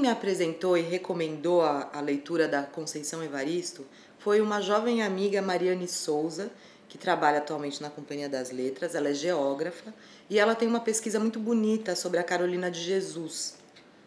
Quem me apresentou e recomendou a leitura da Conceição Evaristo foi uma jovem amiga, Mariane Souza, que trabalha atualmente na Companhia das Letras. Ela é geógrafa e ela tem uma pesquisa muito bonita sobre a Carolina de Jesus.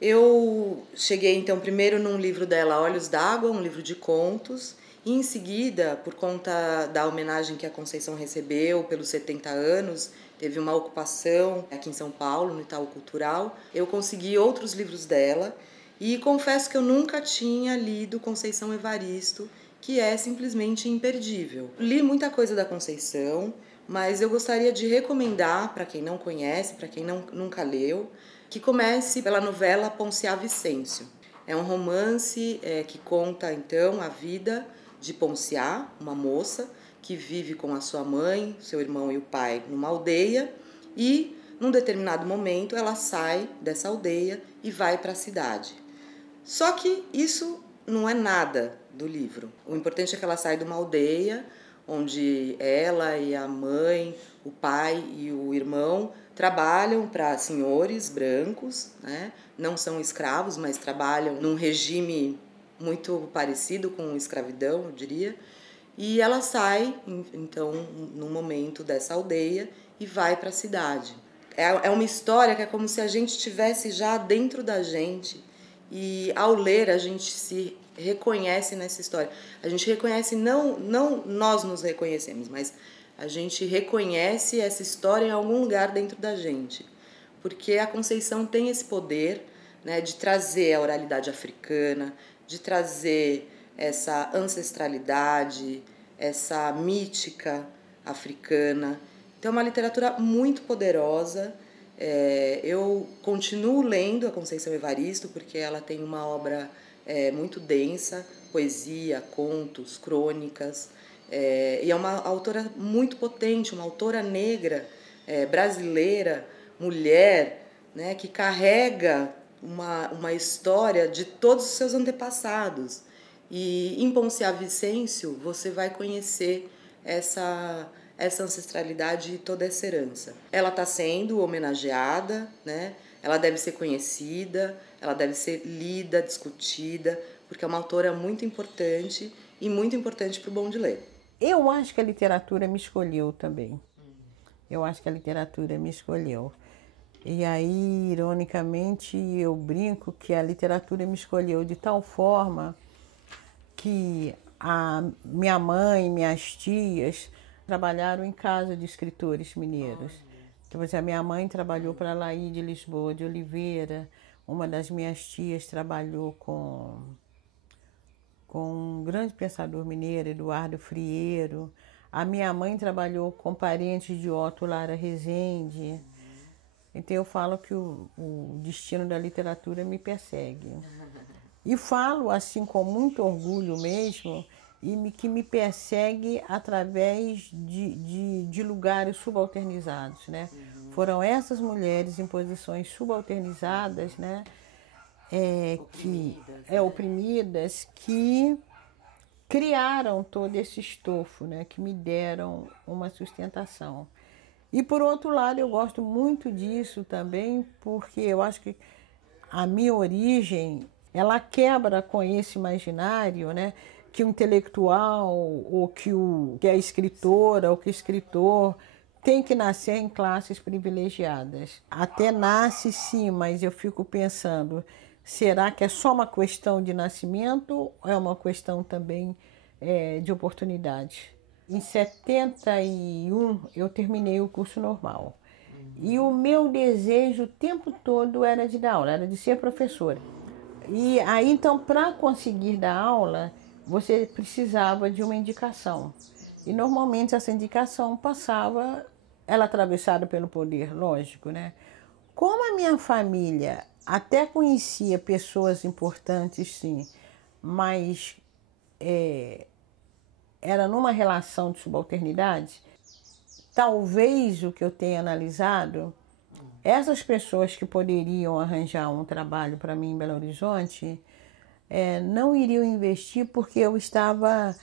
Eu cheguei então primeiro num livro dela, Olhos d'Água, um livro de contos, e em seguida, por conta da homenagem que a Conceição recebeu pelos 70 anos, teve uma ocupação aqui em São Paulo, no Itaú Cultural, eu consegui outros livros dela e confesso que eu nunca tinha lido Conceição Evaristo, que é simplesmente imperdível. Li muita coisa da Conceição, mas eu gostaria de recomendar para quem não conhece, para quem nunca leu, que comece pela novela Ponciá Vicêncio. É um romance que conta então a vida de Ponciá, uma moça que vive com a sua mãe, seu irmão e o pai numa aldeia, e num determinado momento ela sai dessa aldeia e vai para a cidade. Só que isso não é nada do livro. O importante é que ela sai de uma aldeia onde ela e a mãe, o pai e o irmão trabalham para senhores brancos, né? Não são escravos, mas trabalham num regime muito parecido com escravidão, eu diria. E ela sai, então, num momento dessa aldeia e vai para a cidade. É uma história que é como se a gente estivesse já dentro da gente e ao ler a gente se reconhece nessa história. A gente reconhece, não nós nos reconhecemos, mas a gente reconhece essa história em algum lugar dentro da gente. Porque a Conceição tem esse poder, né, de trazer a oralidade africana, de trazer essa ancestralidade, essa mítica africana. Então é uma literatura muito poderosa. Eu continuo lendo a Conceição Evaristo porque ela tem uma obra muito densa, poesia, contos, crônicas, e é uma autora muito potente, uma autora negra, brasileira, mulher, né, que carrega uma história de todos os seus antepassados. E em Ponciá Vicêncio você vai conhecer essa ancestralidade e toda essa herança. Ela está sendo homenageada, né? Ela deve ser conhecida, ela deve ser lida, discutida, porque é uma autora muito importante e muito importante para o bom de ler. Eu acho que a literatura me escolheu também. Eu acho que a literatura me escolheu. E aí, ironicamente, eu brinco que a literatura me escolheu de tal forma que a minha mãe, minhas tias trabalharam em casa de escritores mineiros. Então, a minha mãe trabalhou para Laí de Lisboa de Oliveira, uma das minhas tias trabalhou com um grande pensador mineiro, Eduardo Frieiro. A minha mãe trabalhou com parentes de Otto Lara Rezende. Então eu falo que o destino da literatura me persegue. E falo assim com muito orgulho mesmo, que me persegue através de lugares subalternizados, né? Foram essas mulheres em posições subalternizadas, né? Oprimidas, que criaram todo esse estofo, né? Que me deram uma sustentação. E por outro lado, eu gosto muito disso também, porque eu acho que a minha origem, ela quebra com esse imaginário, né? Que o intelectual, ou que a escritora, ou que o escritor tem que nascer em classes privilegiadas. Até nasce sim, mas eu fico pensando, será que é só uma questão de nascimento ou é uma questão também de oportunidade? Em 71 eu terminei o curso normal. E o meu desejo o tempo todo era de dar aula, era de ser professora. E aí então, para conseguir dar aula, você precisava de uma indicação. E normalmente essa indicação passava, ela atravessada pelo poder, lógico, né? Como a minha família até conhecia pessoas importantes, sim, mas era numa relação de subalternidade, talvez o que eu tenha analisado, essas pessoas que poderiam arranjar um trabalho para mim em Belo Horizonte, não iriam investir porque eu estava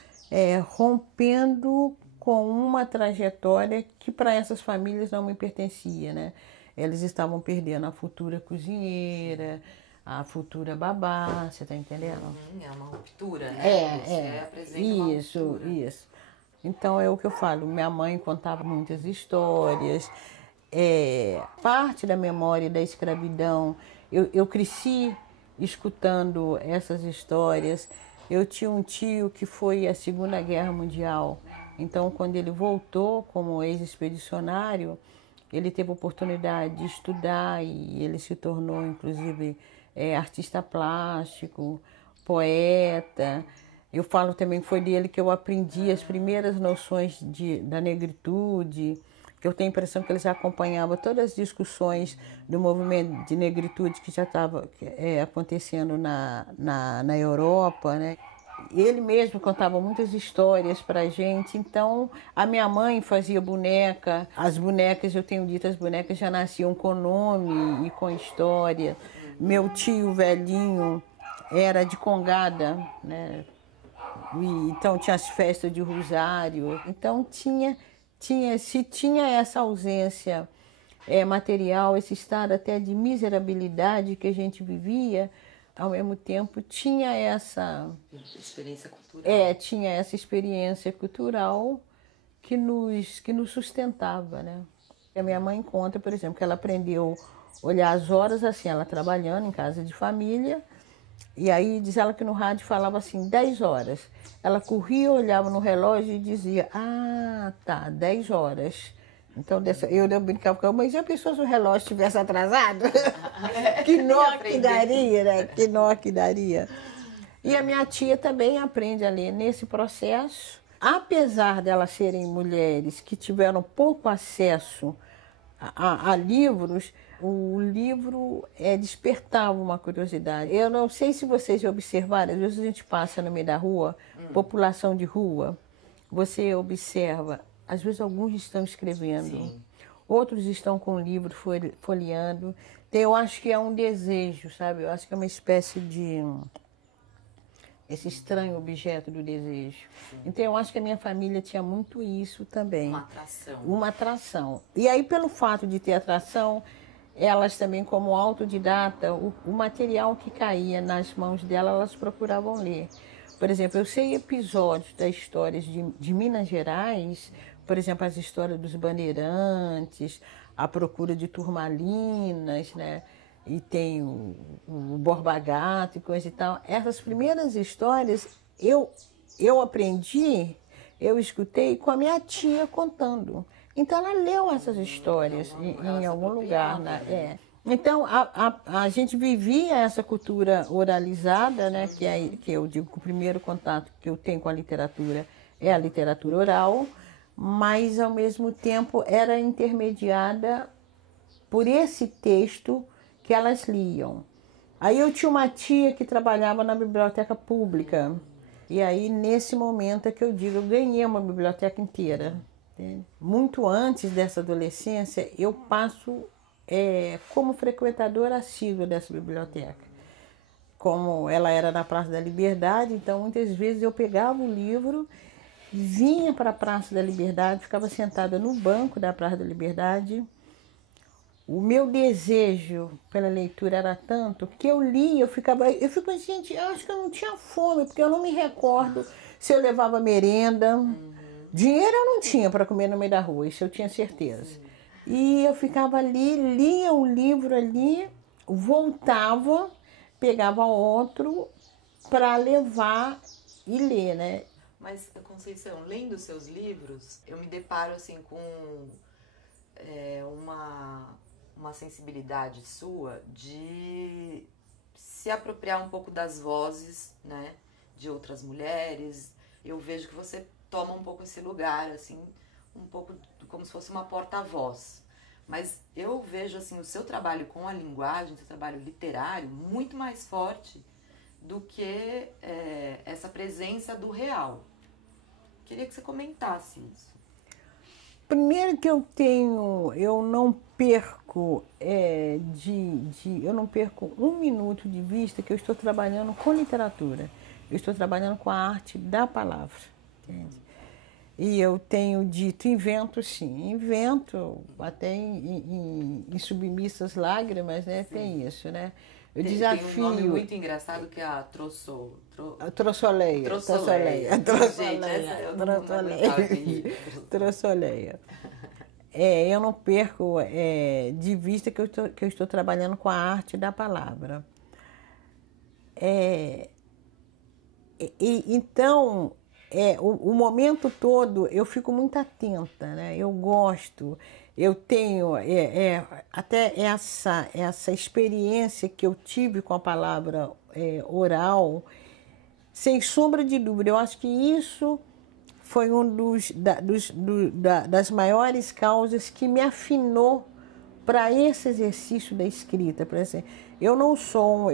rompendo com uma trajetória que para essas famílias não me pertencia, né? Eles estavam perdendo a futura cozinheira, a futura babá, você tá entendendo? É uma ruptura, né? Você apresenta uma Isso, ruptura. isso. Então é o que eu falo, minha mãe contava muitas histórias, parte da memória da escravidão, eu cresci escutando essas histórias. Eu tinha um tio que foi à Segunda Guerra Mundial, então quando ele voltou como ex-expedicionário, ele teve a oportunidade de estudar e ele se tornou, inclusive, artista plástico, poeta. Eu falo também que foi dele que eu aprendi as primeiras noções da negritude, que eu tenho a impressão que ele já acompanhava todas as discussões do movimento de negritude que já estava acontecendo na Europa, né? Ele mesmo contava muitas histórias para a gente, então a minha mãe fazia boneca, as bonecas, eu tenho dito, as bonecas já nasciam com nome e com história. Meu tio velhinho era de Congada, né? Então tinha as festas de Rosário, então se tinha essa ausência material, esse estado até de miserabilidade que a gente vivia, ao mesmo tempo tinha essa experiência cultural. Tinha essa experiência cultural que nos sustentava, né? A minha mãe conta, por exemplo, que ela aprendeu a olhar as horas assim, ela trabalhando em casa de família, e aí diz ela que no rádio falava assim, 10 horas. Ela corria, olhava no relógio e dizia, ah, tá, 10 horas. Então, eu brincava com ela, mas já pensou se o relógio estivesse atrasado? Que nó que daria, né? Que nó que daria. E a minha tia também aprende a ler nesse processo. Apesar delas serem mulheres que tiveram pouco acesso a livros, o livro despertava uma curiosidade. Eu não sei se vocês observaram, às vezes a gente passa no meio da rua, população de rua, você observa, às vezes alguns estão escrevendo, sim, outros estão com o livro folheando. Então, eu acho que é um desejo, sabe? Eu acho que é uma espécie de esse estranho objeto do desejo. Sim. Então eu acho que a minha família tinha muito isso também. Uma atração. Uma atração. E aí, pelo fato de ter atração, elas também, como autodidata, o material que caía nas mãos dela, elas procuravam ler. Por exemplo, eu sei episódios das histórias de Minas Gerais, por exemplo, as histórias dos bandeirantes, a procura de turmalinas, né? E tem o Borba Gato e coisa e tal. Essas primeiras histórias eu aprendi, eu escutei com a minha tia contando. Então ela leu essas histórias em algum lugar, né? Então a gente vivia essa cultura oralizada, né? Que eu digo que o primeiro contato que eu tenho com a literatura é a literatura oral, mas ao mesmo tempo era intermediada por esse texto que elas liam. Aí eu tinha uma tia que trabalhava na biblioteca pública. E aí, nesse momento é que eu digo, eu ganhei uma biblioteca inteira. Entende? Muito antes dessa adolescência, eu passo como frequentadora assídua dessa biblioteca. Como ela era na Praça da Liberdade, então muitas vezes eu pegava o livro, vinha para a Praça da Liberdade, ficava sentada no banco da Praça da Liberdade. O meu desejo pela leitura era tanto que eu lia, eu fico, gente, eu acho que eu não tinha fome, porque eu não me recordo se eu levava merenda. Dinheiro eu não tinha para comer no meio da rua, isso eu tinha certeza. Sim. E eu ficava ali, lia o livro ali, voltava, pegava outro para levar e ler, né? Mas, Conceição, lendo seus livros, eu me deparo assim com uma sensibilidade sua de se apropriar um pouco das vozes, né, de outras mulheres. Eu vejo que você toma um pouco esse lugar, assim, um pouco como se fosse uma porta-voz. Mas eu vejo, assim, o seu trabalho com a linguagem, o seu trabalho literário, muito mais forte do que essa presença do real. Queria que você comentasse isso. Primeiro que eu não perco eu não perco um minuto de vista que eu estou trabalhando com literatura. Eu estou trabalhando com a arte da palavra, entende? E eu tenho dito, invento sim, invento até em submissas lágrimas, né? Sim. Tem isso, né? Eu Tem desafio. um nome muito engraçado que é a Trossoleia. Trossoleia. Gente, essa eu não aguentava de rir. Trossoleia. Eu não perco de vista que eu estou trabalhando com a arte da palavra. Então, o momento todo eu fico muito atenta, né? Eu gosto, eu tenho até essa experiência que eu tive com a palavra oral, sem sombra de dúvida. Eu acho que isso foi das maiores causas que me afinou para esse exercício da escrita. Por exemplo, eu sou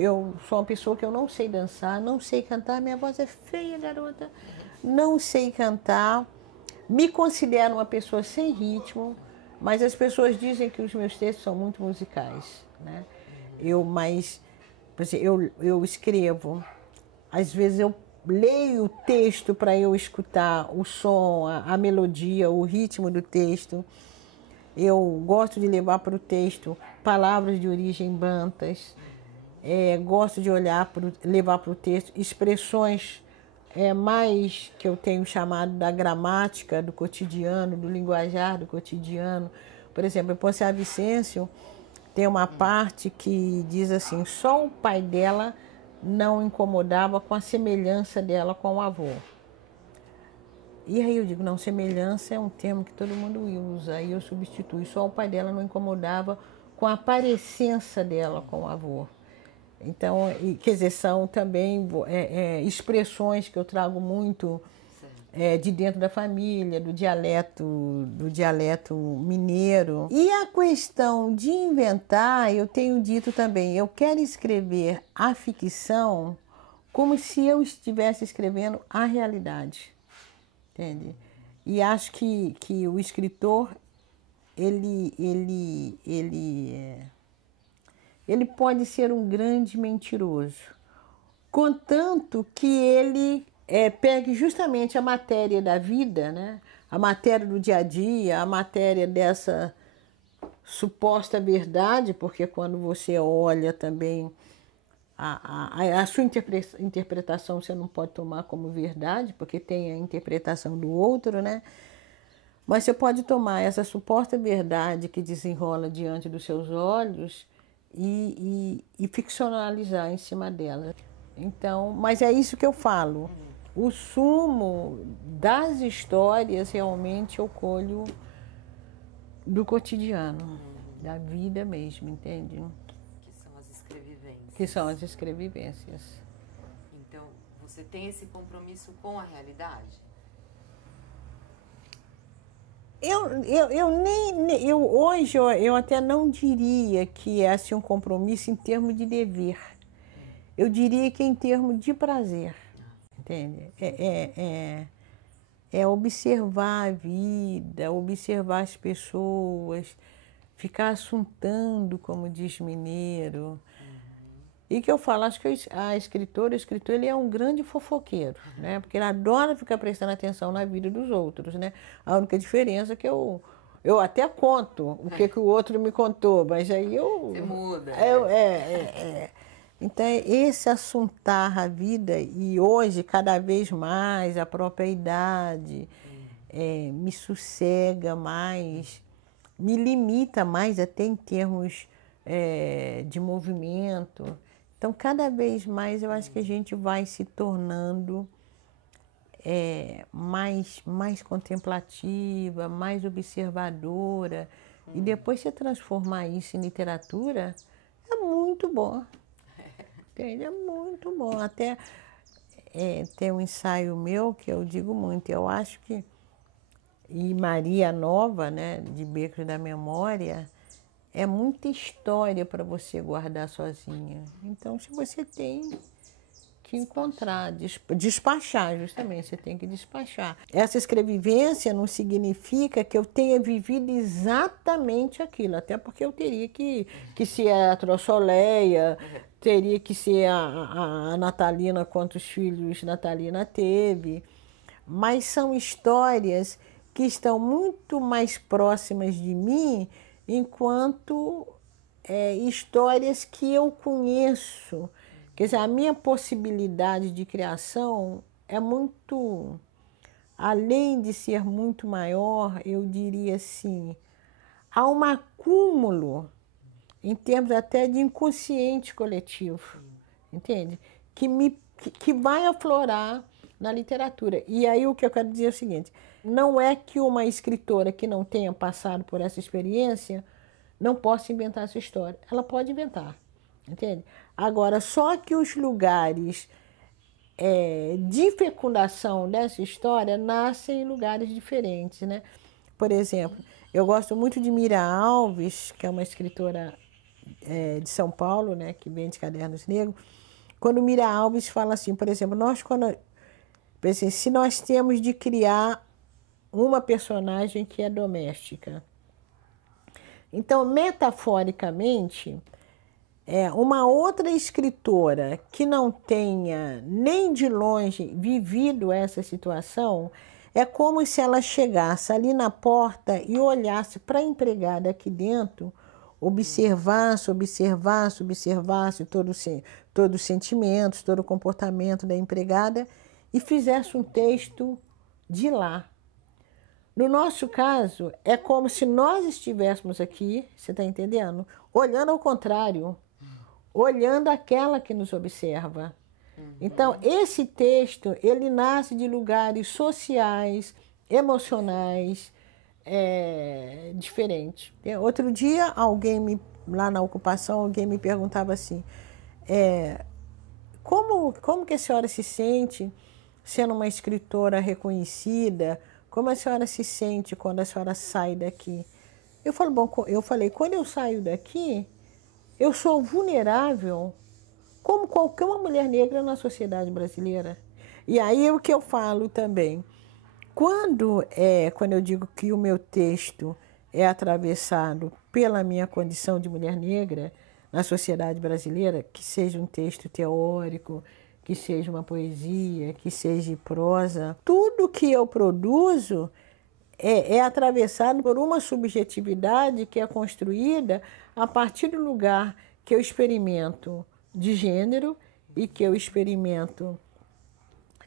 uma pessoa que eu não sei dançar, não sei cantar, minha voz é feia, garota, não sei cantar, me considero uma pessoa sem ritmo, mas as pessoas dizem que os meus textos são muito musicais, né? Por exemplo, eu escrevo, às vezes eu leio o texto para eu escutar o som, a melodia, o ritmo do texto. Eu gosto de levar para o texto palavras de origem bantas. Gosto de levar para o texto expressões mais que eu tenho chamado da gramática do cotidiano, do linguajar do cotidiano. Por exemplo, em Ponciá Vicêncio tem uma parte que diz assim: só o pai dela não incomodava com a semelhança dela com o avô. E aí eu digo, não, semelhança é um termo que todo mundo usa, aí eu substituo. Só o pai dela não incomodava com a parecença dela com o avô. Então, quer dizer, são também expressões que eu trago muito de dentro da família, do dialeto mineiro. E a questão de inventar, eu tenho dito também, eu quero escrever a ficção como se eu estivesse escrevendo a realidade, entende? E acho que o escritor, ele pode ser um grande mentiroso, contanto que ele pegue justamente a matéria da vida, né? A matéria do dia a dia, a matéria dessa suposta verdade, porque quando você olha também a sua interpretação você não pode tomar como verdade, porque tem a interpretação do outro, né? Mas você pode tomar essa suposta verdade que desenrola diante dos seus olhos e ficcionalizar em cima dela. Então, mas é isso que eu falo. O sumo das histórias realmente eu colho do cotidiano, da vida mesmo, entende? Que são as escrevivências. Que são as escrevivências. Então, você tem esse compromisso com a realidade? Hoje eu até não diria que é assim, um compromisso em termos de dever. Eu diria que é em termos de prazer, entende? É observar a vida, observar as pessoas, ficar assuntando, como diz mineiro. E que eu falo, acho que o escritor ele é um grande fofoqueiro, né? Porque ele adora ficar prestando atenção na vida dos outros, né? A única diferença é que eu até conto o que o outro me contou, mas aí Você muda. Então, esse assuntar a vida, e hoje, cada vez mais, a própria idade me sossega mais, me limita mais até em termos de movimento. Então, cada vez mais eu acho que a gente vai se tornando mais contemplativa, mais observadora. E depois você transformar isso em literatura é muito bom. Entende? É muito bom. Até tem um ensaio meu que eu digo muito. Eu acho que... E Maria Nova, né, de Becos da Memória... É muita história para você guardar sozinha. Então, se você tem que encontrar, despachar, justamente, você tem que despachar. Essa escrevivência não significa que eu tenha vivido exatamente aquilo, até porque eu teria que ser a Trossoleia, teria que ser a Natalina, quantos filhos Natalina teve. Mas são histórias que estão muito mais próximas de mim enquanto histórias que eu conheço. Quer dizer, a minha possibilidade de criação é muito, além de ser muito maior, eu diria assim, há um acúmulo, em termos até de inconsciente coletivo, entende? Que vai aflorar na literatura. E aí o que eu quero dizer é o seguinte, não é que uma escritora que não tenha passado por essa experiência não possa inventar essa história. Ela pode inventar, entende? Agora, só que os lugares de fecundação dessa história nascem em lugares diferentes, né? Por exemplo, eu gosto muito de Mira Alves, que é uma escritora de São Paulo, né, que vende Cadernos Negros. Quando Mira Alves fala assim, por exemplo, se nós temos de criar uma personagem que é doméstica, então, metaforicamente, uma outra escritora que não tenha nem de longe vivido essa situação, é como se ela chegasse ali na porta e olhasse para a empregada aqui dentro, observasse todos os sentimentos, todo o comportamento da empregada e fizesse um texto de lá. No nosso caso, é como se nós estivéssemos aqui, você está entendendo? Olhando ao contrário, olhando aquela que nos observa. Então, esse texto, ele nasce de lugares sociais, emocionais, diferentes. Outro dia, lá na ocupação, alguém me perguntava assim, como que a senhora se sente sendo uma escritora reconhecida? Como a senhora se sente quando a senhora sai daqui? Eu falei, quando eu saio daqui, eu sou vulnerável como qualquer uma mulher negra na sociedade brasileira. E aí o que eu falo também, quando eu digo que o meu texto é atravessado pela minha condição de mulher negra na sociedade brasileira, que seja um texto teórico, que seja uma poesia, que seja prosa, tudo que eu produzo é atravessado por uma subjetividade que é construída a partir do lugar que eu experimento de gênero e que eu experimento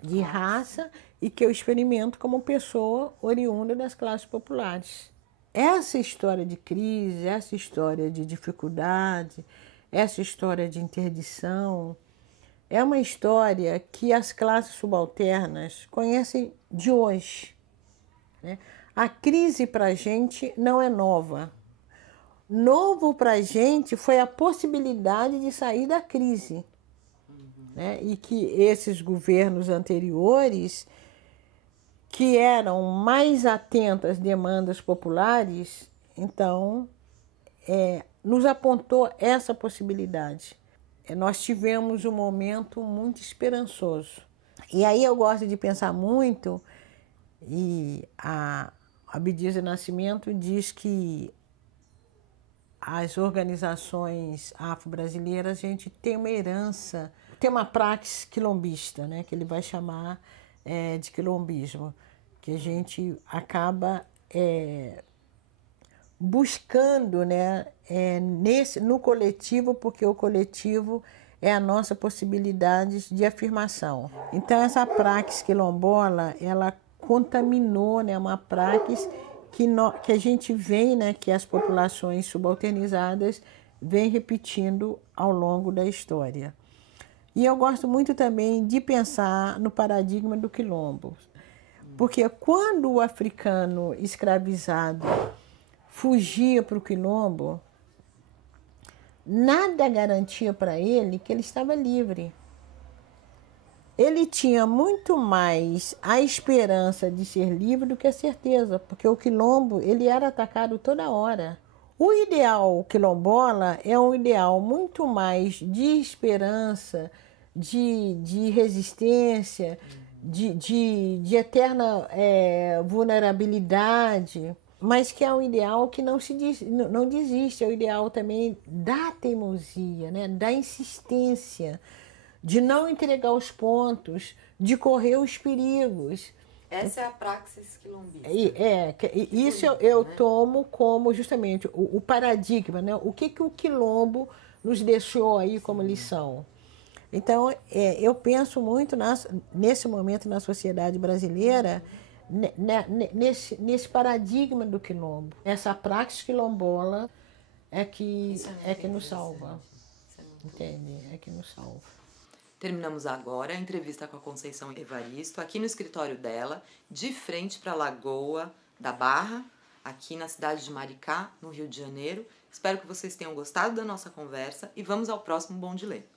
de raça e que eu experimento como pessoa oriunda das classes populares. Essa história de crise, essa história de dificuldade, essa história de interdição, é uma história que as classes subalternas conhecem de hoje, né? A crise para a gente não é nova. Novo para a gente foi a possibilidade de sair da crise, né? E que esses governos anteriores, que eram mais atentos às demandas populares, então, nos apontou essa possibilidade. Nós tivemos um momento muito esperançoso. E aí eu gosto de pensar muito, e a Abdias Nascimento diz que as organizações afro-brasileiras, a gente tem uma herança, tem uma praxis quilombista, né, que ele vai chamar de quilombismo, que a gente acaba buscando, né, no coletivo, porque o coletivo é a nossa possibilidade de afirmação. Então, essa praxis quilombola, ela contaminou, né, uma praxis que a gente vem, né, que as populações subalternizadas vêm repetindo ao longo da história. E eu gosto muito também de pensar no paradigma do quilombo, porque quando o africano escravizado fugia para o quilombo, nada garantia para ele que ele estava livre. Ele tinha muito mais a esperança de ser livre do que a certeza, porque o quilombo ele era atacado toda hora. O ideal quilombola é um ideal muito mais de esperança, de resistência, de eterna vulnerabilidade, mas que é um ideal que não desiste, é o ideal também da teimosia, né? Da insistência, de não entregar os pontos, de correr os perigos. Essa é a praxis quilombista. Isso eu tomo como justamente o paradigma, né? O que o quilombo nos deixou aí como lição. Então, eu penso muito nesse momento na sociedade brasileira, nesse paradigma do quilombo. Essa praxis quilombola é que nos salva. Entende? É que nos salva. Terminamos agora a entrevista com a Conceição Evaristo, aqui no escritório dela, de frente para a Lagoa da Barra, aqui na cidade de Maricá, no Rio de Janeiro. Espero que vocês tenham gostado da nossa conversa e vamos ao próximo Bom de Ler.